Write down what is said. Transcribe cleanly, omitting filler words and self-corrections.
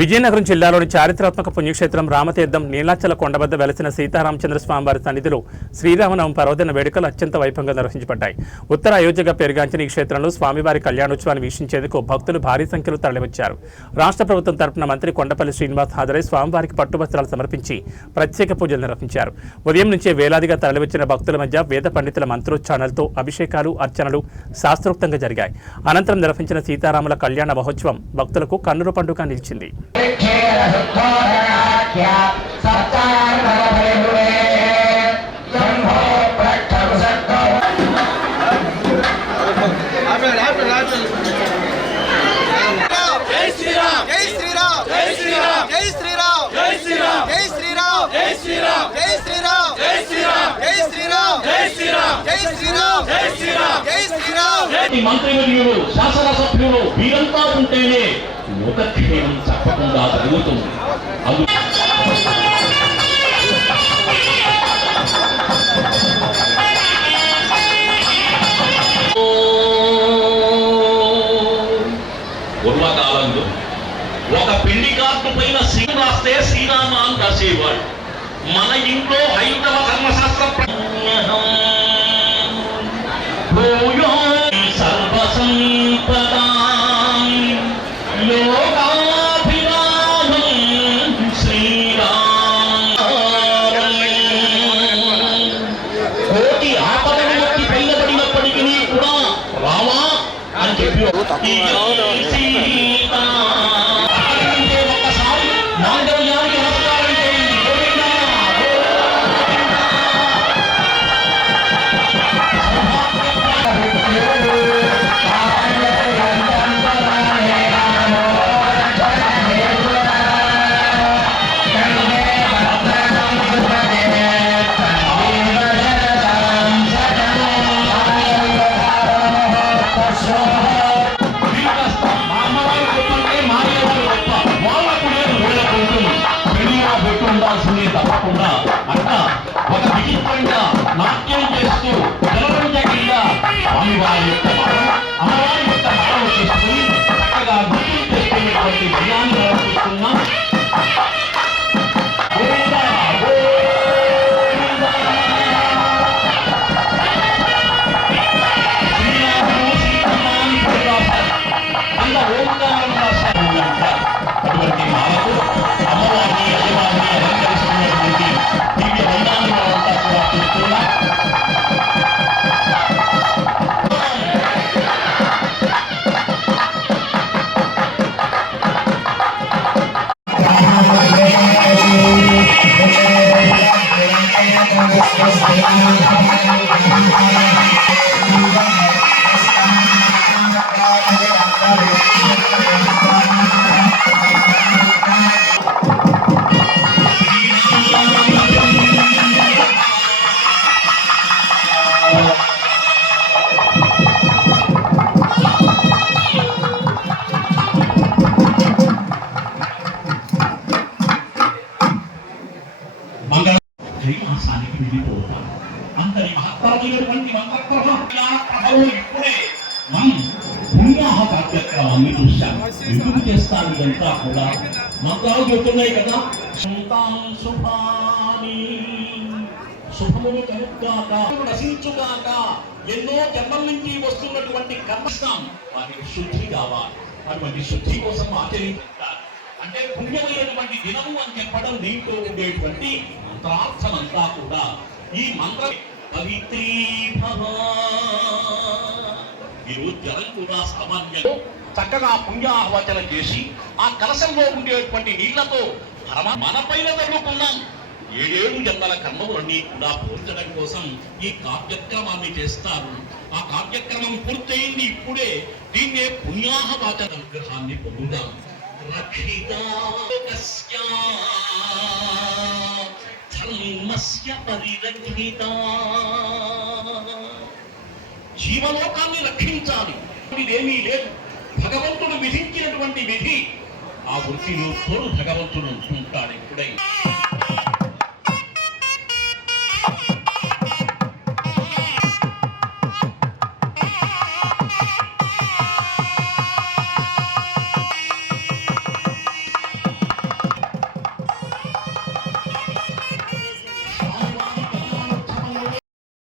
విజయనగరం జిల్లాలోని చారిత్రాత్మక పుణ్యక్షేత్రం రామతీర్థం నీలాచల కొండ వద్ద వెలసిన సీతారామచంద్ర స్వామివారి సన్నిధిలో శ్రీరామనవమి పర్వదిన వేడుకలు అత్యంత వైభవంగా నిర్వహించబడ్డాయి. ఉత్తర అయోధ్యగా పేరుగాంచిన ఈ క్షేత్రంలో స్వామివారి కళ్యాణోత్సవాన్ని వీక్షించేందుకు భక్తులు భారీ సంఖ్యలో తరలివచ్చారు. రాష్ట్ర ప్రభుత్వం తరపున మంత్రి కొండపల్లి శ్రీనివాస్ హాజరై స్వామివారికి పట్టువస్త్రాలు సమర్పించి ప్రత్యేక పూజలు నిర్వహించారు. ఉదయం నుంచే వేలాదిగా తరలివచ్చిన భక్తుల మధ్య వేద పండితుల మంత్రోచ్చారణలతో అభిషేకాలు, అర్చనలు శాస్త్రోక్తంగా జరిగాయి. అనంతరం నిర్వహించిన సీతారాముల కళ్యాణ మహోత్సవం భక్తులకు కన్నుల పండుగ నిలిచింది. మంత్రివర్యులు, శాసనసభ్యులు వీరంతా ఉంటేనే లోకక్షేమం తప్పకుండా జరుగుతుంది. పూర్వకాలంలో ఒక పెళ్లి కార్డు పైన శ్రీరామ రాస్తే శ్రీరామ అని రాసేవాడు. మన ఇంట్లో హైందవ ధర్మశాస్త్ర తప్పకుండా అట్ట ఒక విచిత్రంగా నాట్యం చేస్తూ జలరంజకంగా స్వామివారి యొక్క అమ్మవారి యొక్క మరణం తీసుకుని చక్కగా నృత్యం చేస్తున్నటువంటి విజయాన్ని ప్రవర్తిస్తున్నాం. అటువంటి మాలకు అమ్మవారిని అయ్యవారిని అలంకరిస్తున్నటువంటి దివ్య బంధాన్ని మనమంతా కూడా చూస్తున్నాం. కైలాసానికి వెళ్ళిపోతాం. అంతటి మహత్తరమైనటువంటి మంత్రప్రభావం ఇప్పుడే మనం పుణ్యాహ కార్యక్రమాన్ని చూశాం. ఎందుకు చేస్తాం ఇదంతా కూడా? మంత్రాలు చెబుతున్నాయి కదా, శుభాని శుభములు కలుగుగాక, నశించుగాక, ఎన్నో జన్మల నుంచి వస్తున్నటువంటి కర్మస్తాం వారికి శుద్ధి కావాలి. అటువంటి శుద్ధి కోసం ఆచరించాలి. అంటే పుణ్యమైనటువంటి దినము అని చెప్పడం దీంట్లో ఉండేటువంటి మంత్రార్థమంతా కూడా ఈ మంత్ర పవిత్రీ భవ. ఈరోజు జలం కూడా సామాన్యంగా చక్కగా పుణ్యాహవచన చేసి ఆ కలశంలో ఉండేటువంటి నీళ్లతో మన పైన తగ్గుకున్నాం. 7 జన్మల కర్మములన్నీ కూడా పూర్చడం కోసం ఈ కార్యక్రమాన్ని చేస్తారు. ఆ కార్యక్రమం పూర్తయింది ఇప్పుడే. దీన్నే పుణ్యాహవచన అనుగ్రహాన్ని పొందుదాం. జీవలోకాన్ని రక్షించాలి. ఇదేమీ లేదు. భగవంతుడు విధించినటువంటి విధి ఆ వృత్తిలో తోడు భగవంతుడు ఉంటాడు ఎప్పుడైనా.